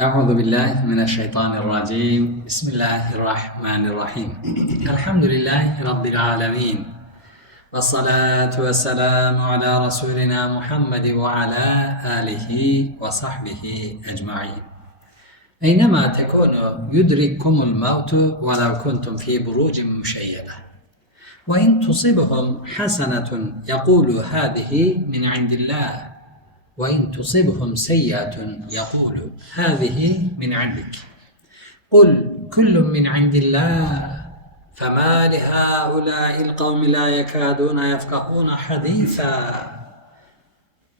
أعوذ بالله من الشيطان الرجيم. بسم الله الرحمن الرحيم. الحمد لله رب العالمين. والصلاة والسلام على رسولنا محمد وعلى آله وصحبه أجمعين. أينما تكونوا يدرككم الموت ولو كنتم في بروج مشيدة. وإن تصبهم حسنة يقول هذه من عند الله. وإن تصبهم سيئة يقول هذه من عندك. قل كل من عند الله فما لهؤلاء القوم لا يكادون يفقهون حديثا.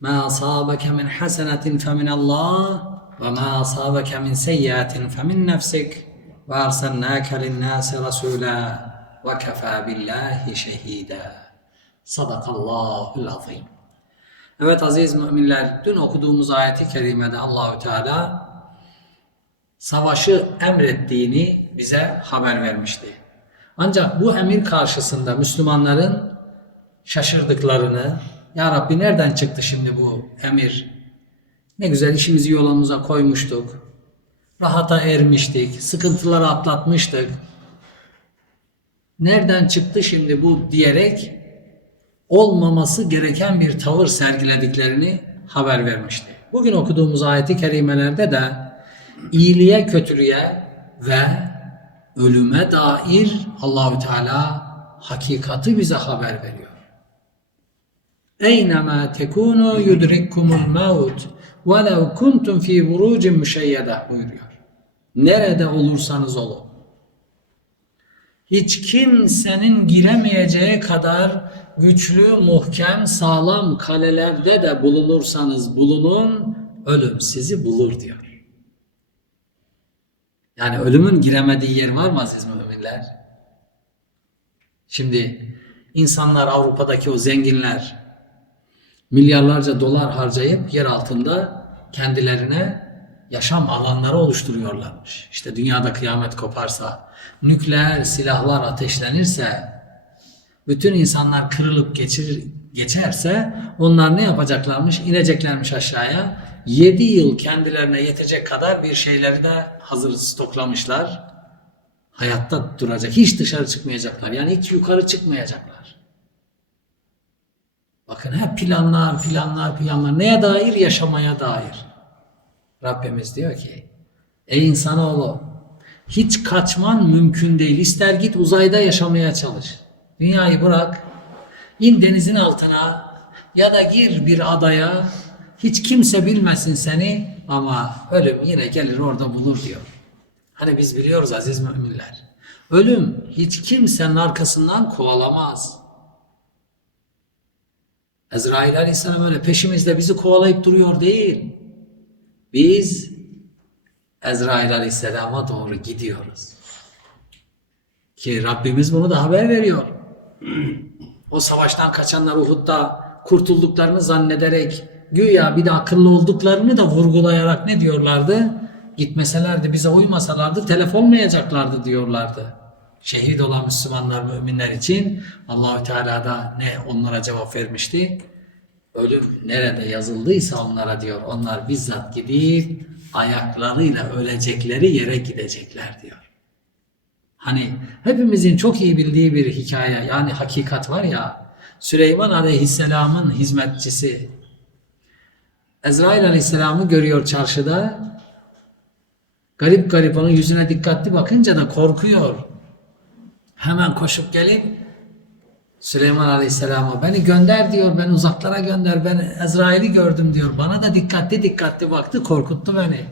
ما أصابك من حسنة فمن الله وما أصابك من سيئة فمن نفسك. وأرسلناك للناس رسولا وكفى بالله شهيدا. صدق الله العظيم. Evet aziz müminler, dün okuduğumuz ayeti kerimede Allahü Teala savaşı emrettiğini bize haber vermişti. Ancak bu emir karşısında Müslümanların şaşırdıklarını, Ya Rabbi nereden çıktı şimdi bu emir? Ne güzel işimizi yolumuza koymuştuk. Rahata ermiştik, sıkıntıları atlatmıştık. Nereden çıktı şimdi bu diyerek olmaması gereken bir tavır sergilediklerini haber vermişti. Bugün okuduğumuz ayeti kerimelerde de iyiliğe, kötülüğe ve ölüme dair Allahü Teala hakikati bize haber veriyor. Eynema tekunu yudrikkumul maut velev kuntum fi burucin müşeyyede buyuruyor. Nerede olursanız olun. Hiç kimsenin giremeyeceği kadar güçlü, muhkem, sağlam kalelerde de bulunursanız bulunun, ölüm sizi bulur diyor. Yani ölümün giremediği yer var mı aziz müminler? Şimdi insanlar Avrupa'daki o zenginler milyarlarca dolar harcayıp yer altında kendilerine yaşam alanları oluşturuyorlarmış. İşte dünyada kıyamet koparsa, nükleer silahlar ateşlenirse, bütün insanlar kırılıp geçir, geçerse onlar ne yapacaklarmış? İneceklermiş aşağıya. 7 yıl kendilerine yetecek kadar bir şeyleri de hazır stoklamışlar. Hayatta duracak. Hiç dışarı çıkmayacaklar. Yani hiç yukarı çıkmayacaklar. Bakın hep planlar, planlar, planlar. Neye dair? Yaşamaya dair. Rabbimiz diyor ki Ey insanoğlu hiç kaçman mümkün değil. İster git uzayda yaşamaya çalış. Dünyayı bırak. in denizin altına ya da gir bir adaya. Hiç kimse bilmesin seni ama ölüm yine gelir orada bulur diyor. Hani biz biliyoruz aziz müminler. Ölüm hiç kimsenin arkasından kovalamaz. Ezrail Aleyhisselam öyle peşimizde bizi kovalayıp duruyor değil. Biz Ezrail Aleyhisselam'a doğru gidiyoruz. Ki Rabbimiz bunu da haber veriyor. O savaştan kaçanlar Uhud'da kurtulduklarını zannederek güya bir de akıllı olduklarını da vurgulayarak ne diyorlardı? Gitmeselerdi bize uymasalardı telef olmayacaklardı diyorlardı. Şehit olan Müslümanlar, müminler için Allahü Teala da ne onlara cevap vermişti? Ölüm nerede yazıldıysa onlara diyor. Onlar bizzat gidip ayaklarıyla ölecekleri yere gidecekler diyor. Hani hepimizin çok iyi bildiği bir hikaye yani hakikat var ya Süleyman Aleyhisselam'ın hizmetçisi Ezrail Aleyhisselam'ı görüyor çarşıda garip garip onun yüzüne dikkatli bakınca da korkuyor. Hemen koşup gelip Süleyman Aleyhisselam'a beni gönder diyor, beni uzaklara gönder, ben Ezrail'i gördüm diyor. Bana da dikkatli dikkatli baktı, korkuttu beni.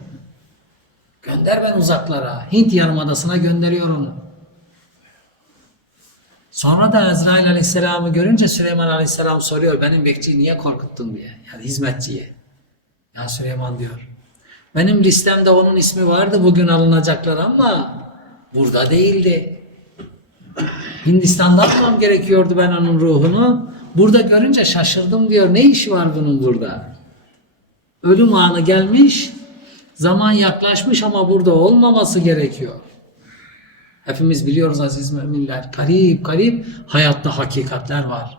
Gönder ben uzaklara. Hint Yarımadası'na gönderiyor onu. Sonra da Ezrail Aleyhisselam'ı görünce Süleyman Aleyhisselam soruyor, benim bekçiyi niye korkuttun diye. Yani hizmetçiyi. Ya Süleyman diyor, benim listemde onun ismi vardı bugün alınacaklar ama burada değildi. Hindistan'da almam gerekiyordu ben onun ruhunu. Burada görünce şaşırdım diyor. Ne işi var bunun burada? Ölüm anı gelmiş, zaman yaklaşmış ama burada olmaması gerekiyor. Hepimiz biliyoruz aziz müminler. Garip garip hayatta hakikatler var.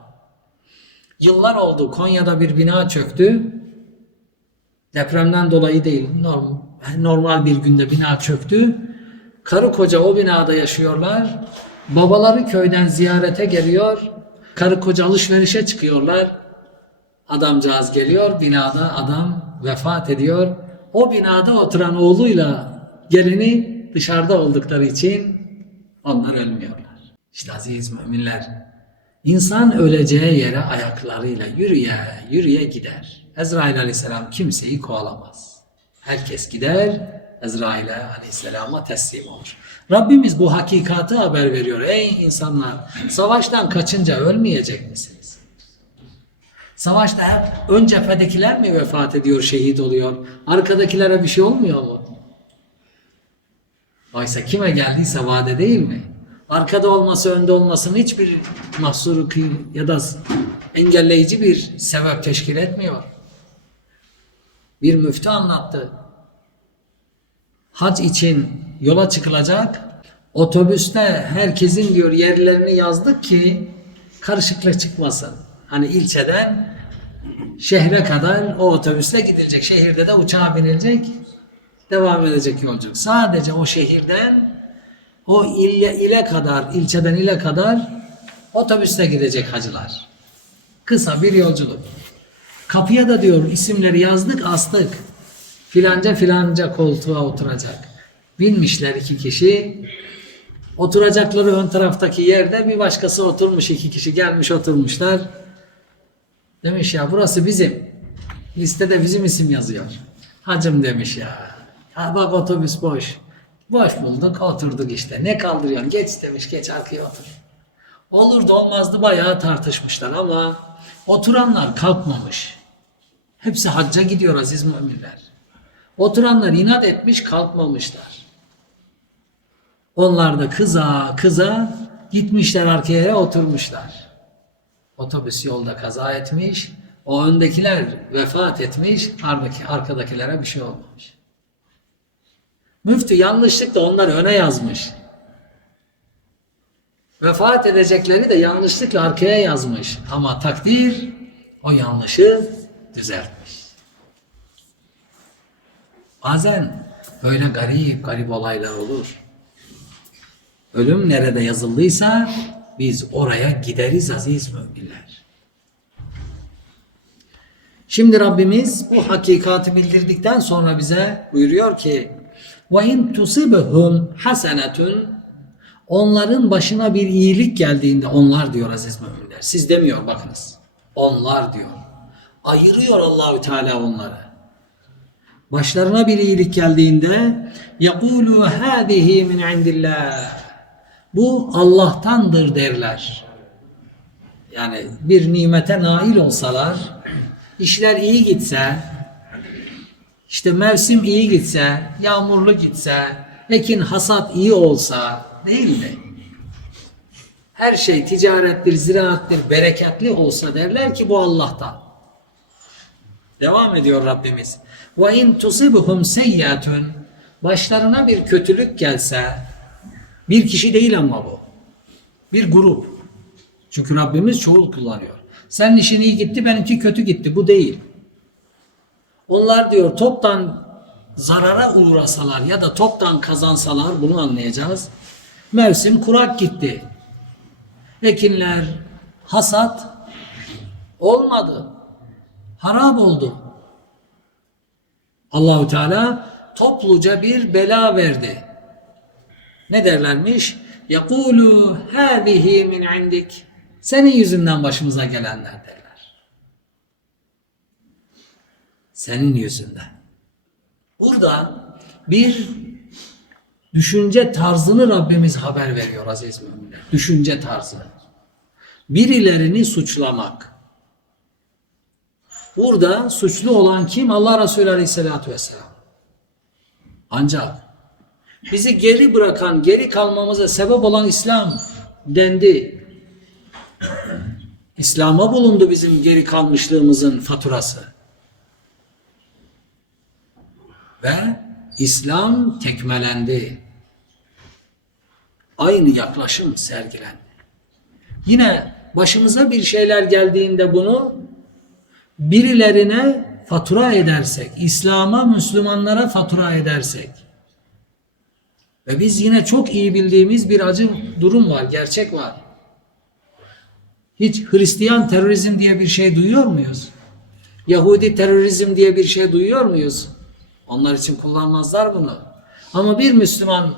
Yıllar oldu Konya'da bir bina çöktü. Depremden dolayı değil. Normal normal bir günde bina çöktü. Karı koca o binada yaşıyorlar. Babaları köyden ziyarete geliyor. Karı koca alışverişe çıkıyorlar. Adamcağız geliyor. Binada adam vefat ediyor. O binada oturan oğluyla gelini dışarıda oldukları için onlar ölmüyorlar. İşte aziz müminler İnsan öleceği yere ayaklarıyla yürüye yürüye gider. Ezrail aleyhisselam kimseyi kovalamaz. Herkes gider, Ezrail aleyhisselama teslim olur. Rabbimiz bu hakikati haber veriyor. Ey insanlar, savaştan kaçınca ölmeyecek misiniz? Savaşta hep ön cephedekiler mi vefat ediyor, şehit oluyor? Arkadakilere bir şey olmuyor mu? Oysa kime geldiyse vade değil mi? Arkada olması, önde olmasının hiçbir mahsuru ya da engelleyici bir sebep teşkil etmiyor. Bir müftü anlattı. Hac için yola çıkılacak. Otobüste herkesin diyor yerlerini yazdık ki karışıklık çıkmasın. Hani ilçeden şehre kadar o otobüsle gidilecek. Şehirde de uçağa binilecek. Devam edecek yolculuk. Sadece o şehirden o ile, ile kadar, ilçeden ile kadar otobüste gidecek hacılar. Kısa bir yolculuk. Kapıya da diyor isimleri yazdık astık. Filanca filanca koltuğa oturacak. Binmişler iki kişi. Oturacakları ön taraftaki yerde bir başkası oturmuş iki kişi gelmiş oturmuşlar. Demiş ya burası bizim. Listede bizim isim yazıyor. Hacım demiş ya. Ha bak otobüs boş. Boş bulduk oturduk işte. Ne kaldırıyorsun? Geç demiş geç arkaya otur. Olurdu olmazdı bayağı tartışmışlar ama oturanlar kalkmamış. Hepsi hacca gidiyor aziz müminler. Oturanlar inat etmiş kalkmamışlar. Onlar da kıza kıza gitmişler arkaya oturmuşlar. Otobüs yolda kaza etmiş. O öndekiler vefat etmiş. Arkadaki, arkadakilere bir şey olmamış. Müftü yanlışlıkla onları öne yazmış. Vefat edecekleri de yanlışlıkla arkaya yazmış. Ama takdir o yanlışı düzeltmiş. Bazen böyle garip garip olaylar olur. Ölüm nerede yazıldıysa biz oraya gideriz aziz müminler. Şimdi Rabbimiz bu hakikati bildirdikten sonra bize buyuruyor ki وَاِنْ تُصِبْهُمْ حَسَنَةٌ Onların başına bir iyilik geldiğinde onlar diyor aziz müminler. Siz demiyor bakınız. Onlar diyor. Ayırıyor Allahü Teala onları. Başlarına bir iyilik geldiğinde يَقُولُوا هَذِهِ مِنْ عِنْدِ اللّٰهِ bu Allah'tandır derler. Yani bir nimete nail olsalar, işler iyi gitse, işte mevsim iyi gitse, yağmurlu gitse, ekin hasat iyi olsa değil mi? Her şey ticarettir, ziraattir, bereketli olsa derler ki bu Allah'tan. Devam ediyor Rabbimiz. Ve in tusibuhum seyyatun başlarına bir kötülük gelse bir kişi değil ama bu. Bir grup. Çünkü Rabbimiz çoğul kullanıyor. Senin işin iyi gitti, benimki kötü gitti. Bu değil. Onlar diyor toptan zarara uğrasalar ya da toptan kazansalar bunu anlayacağız. Mevsim kurak gitti. Ekinler, hasat olmadı. Harap oldu. Allahu Teala topluca bir bela verdi. Ne derlermiş? Yakulu hâzihi min indik. Senin yüzünden başımıza gelenler derler. Senin yüzünden. Burada bir düşünce tarzını Rabbimiz haber veriyor aziz müminler. Düşünce tarzı. Birilerini suçlamak. Burada suçlu olan kim? Allah Resulü Aleyhisselatü Vesselam. Ancak bizi geri bırakan, geri kalmamıza sebep olan İslam dendi. İslam'a bulundu bizim geri kalmışlığımızın faturası. Ve İslam tekmelendi. Aynı yaklaşım sergilendi. Yine başımıza bir şeyler geldiğinde bunu birilerine fatura edersek, İslam'a, Müslümanlara fatura edersek ve biz yine çok iyi bildiğimiz bir acı durum var, gerçek var. Hiç Hristiyan terörizm diye bir şey duyuyor muyuz? Yahudi terörizm diye bir şey duyuyor muyuz? Onlar için kullanmazlar bunu. Ama bir Müslüman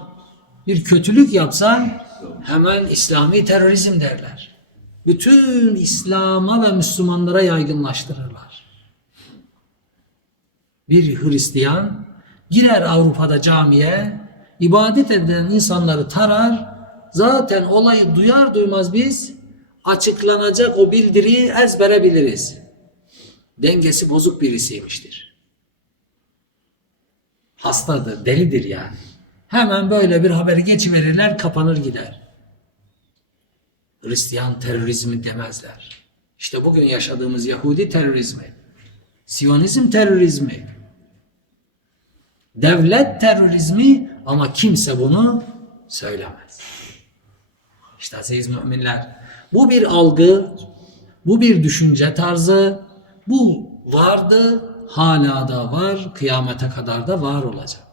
bir kötülük yapsa hemen İslami terörizm derler. Bütün İslam'a ve Müslümanlara yaygınlaştırırlar. Bir Hristiyan girer Avrupa'da camiye, ibadet eden insanları tarar, zaten olayı duyar duymaz biz açıklanacak o bildiriyi ezbere biliriz. Dengesi bozuk birisiymiştir. Hastadır, delidir yani. Hemen böyle bir haberi geçiverirler, kapanır gider. Hristiyan terörizmi demezler. İşte bugün yaşadığımız Yahudi terörizmi, Siyonizm terörizmi, devlet terörizmi ama kimse bunu söylemez. İşte aziz müminler, bu bir algı, bu bir düşünce tarzı, bu vardı, hala da var, kıyamete kadar da var olacak.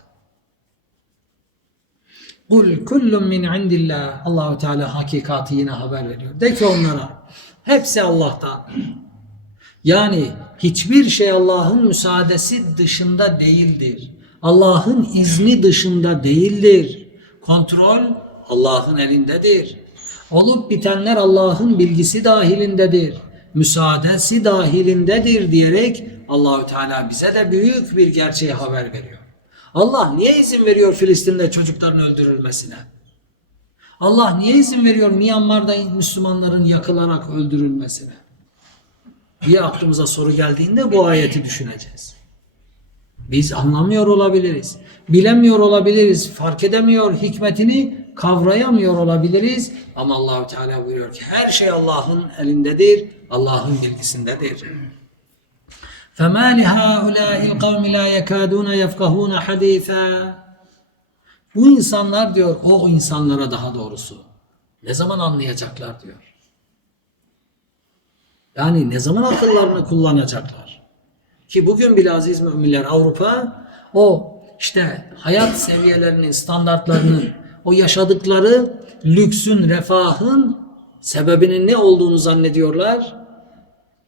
Kul kullun min indillah. Allahu Teala hakikati yine haber veriyor. De ki onlara hepsi Allah'tan. Yani hiçbir şey Allah'ın müsaadesi dışında değildir. Allah'ın izni dışında değildir. Kontrol Allah'ın elindedir. Olup bitenler Allah'ın bilgisi dahilindedir. Müsaadesi dahilindedir diyerek Allahü Teala bize de büyük bir gerçeği haber veriyor. Allah niye izin veriyor Filistin'de çocukların öldürülmesine? Allah niye izin veriyor Myanmar'da Müslümanların yakılarak öldürülmesine? diye aklımıza soru geldiğinde bu ayeti düşüneceğiz. Biz anlamıyor olabiliriz. Bilemiyor olabiliriz. Fark edemiyor hikmetini kavrayamıyor olabiliriz. Ama Allahü Teala buyuruyor ki her şey Allah'ın elindedir. Allah'ın bilgisindedir. فَمَا لِهَٰؤُلَاءِ الْقَوْمِ لَا يَكَادُونَ يَفْقَهُونَ حَد۪يثًا Bu insanlar diyor, o insanlara daha doğrusu. Ne zaman anlayacaklar diyor. Yani ne zaman akıllarını kullanacaklar? Ki bugün bile aziz müminler Avrupa o işte hayat seviyelerinin, standartlarının, o yaşadıkları lüksün, refahın sebebinin ne olduğunu zannediyorlar.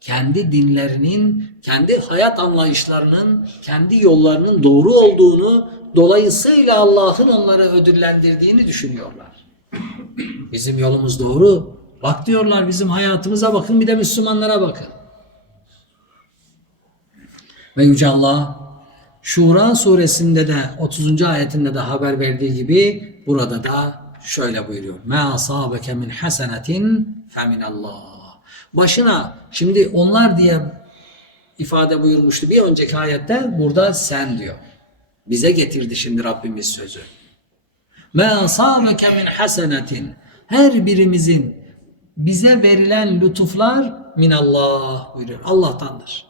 Kendi dinlerinin, kendi hayat anlayışlarının, kendi yollarının doğru olduğunu, dolayısıyla Allah'ın onları ödüllendirdiğini düşünüyorlar. Bizim yolumuz doğru. Bak diyorlar bizim hayatımıza bakın bir de Müslümanlara bakın. Ve Yüce Allah Şura suresinde de 30. ayetinde de haber verdiği gibi burada da şöyle buyuruyor. Ma asabeke min hasenetin feminallah. Başına şimdi onlar diye ifade buyurmuştu bir önceki ayette burada sen diyor. Bize getirdi şimdi Rabbimiz sözü. Ma asabeke min hasenetin. Her birimizin bize verilen lütuflar minallah buyuruyor. Allah'tandır.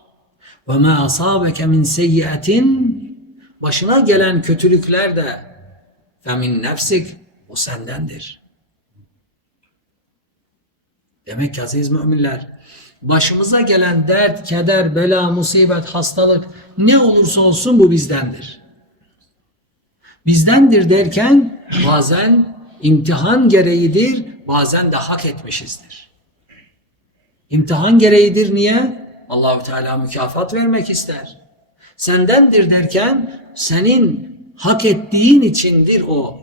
Ve ma asabeke min seyyiatin başına gelen kötülükler de femin nefsik o sendendir. Demek ki aziz müminler başımıza gelen dert, keder, bela, musibet, hastalık ne olursa olsun bu bizdendir. Bizdendir derken bazen imtihan gereğidir, bazen de hak etmişizdir. İmtihan gereğidir niye? Allahü Teala mükafat vermek ister. Sendendir derken senin hak ettiğin içindir o.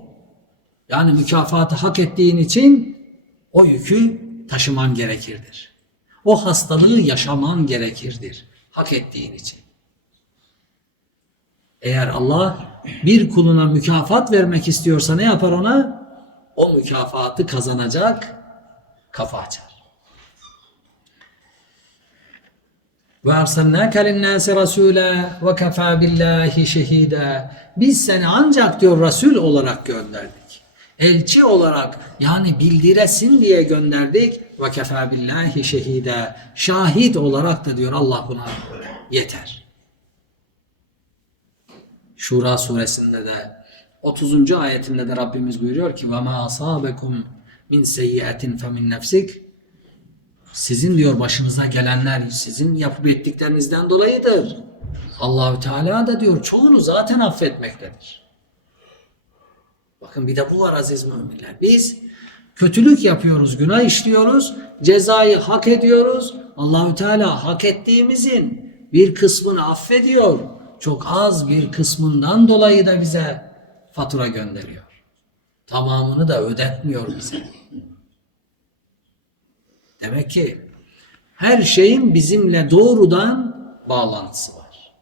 Yani mükafatı hak ettiğin için o yükü taşıman gerekirdir. O hastalığı yaşaman gerekirdir. Hak ettiğin için. Eğer Allah bir kuluna mükafat vermek istiyorsa ne yapar ona? O mükafatı kazanacak kafa açar. Ve erselnâke linnâsi rasûlâ ve kefâ billâhi şehîdâ. Biz seni ancak diyor Resul olarak gönderdik. Elçi olarak yani bildiresin diye gönderdik. Ve kefâ billâhi. Şahit olarak da diyor Allah buna yeter. Şura suresinde de 30. ayetinde de Rabbimiz buyuruyor ki ve ma asabekum min seyyiatin fe min nefsik sizin diyor başınıza gelenler sizin yapıp ettiklerinizden dolayıdır. Allahü Teala da diyor çoğunu zaten affetmektedir. Bakın bir de bu var aziz müminler. Biz kötülük yapıyoruz, günah işliyoruz, cezayı hak ediyoruz. Allahü Teala hak ettiğimizin bir kısmını affediyor. Çok az bir kısmından dolayı da bize fatura gönderiyor. Tamamını da ödetmiyor bize. Demek ki her şeyin bizimle doğrudan bağlantısı var.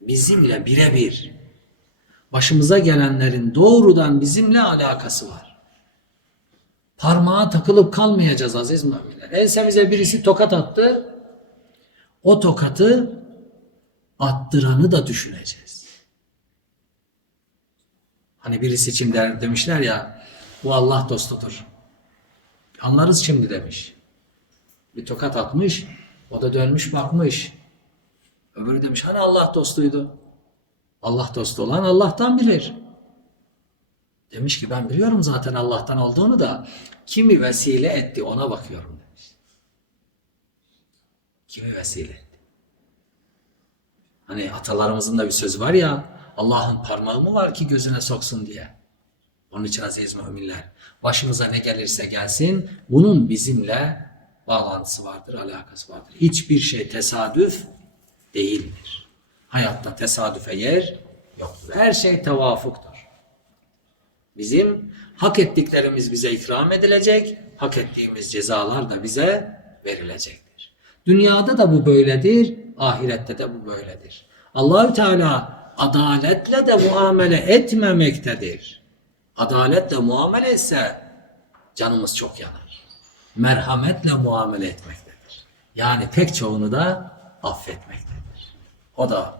Bizimle birebir. Başımıza gelenlerin doğrudan bizimle alakası var. Parmağa takılıp kalmayacağız aziz müminler. Ensemize birisi tokat attı. O tokatı attıranı da düşüneceğiz. Hani birisi için der, demişler ya bu Allah dostudur. Anlarız şimdi demiş. Bir tokat atmış. O da dönmüş bakmış. Öbürü demiş hani Allah dostuydu. Allah dostu olan Allah'tan bilir. Demiş ki ben biliyorum zaten Allah'tan olduğunu da kimi vesile etti ona bakıyorum demiş. Kimi vesile etti? Hani atalarımızın da bir sözü var ya Allah'ın parmağı mı var ki gözüne soksun diye. Onun için aziz müminler başımıza ne gelirse gelsin bunun bizimle bağlantısı vardır, alakası vardır. Hiçbir şey tesadüf değildir. Hayatta tesadüfe yer yoktur. Her şey tevafuktur. Bizim hak ettiklerimiz bize ikram edilecek, hak ettiğimiz cezalar da bize verilecektir. Dünyada da bu böyledir, ahirette de bu böyledir. Allahü Teala adaletle de muamele etmemektedir. Adaletle muamele etse canımız çok yanar. Merhametle muamele etmektedir. Yani pek çoğunu da affetmektedir. O da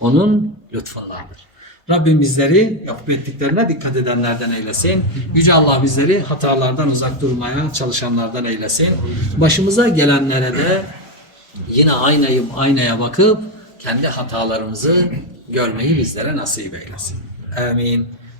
onun lütfundandır. Rabbim bizleri yapıp ettiklerine dikkat edenlerden eylesin. Yüce Allah bizleri hatalardan uzak durmaya çalışanlardan eylesin. Başımıza gelenlere de yine aynayım aynaya bakıp kendi hatalarımızı görmeyi bizlere nasip eylesin. Amin.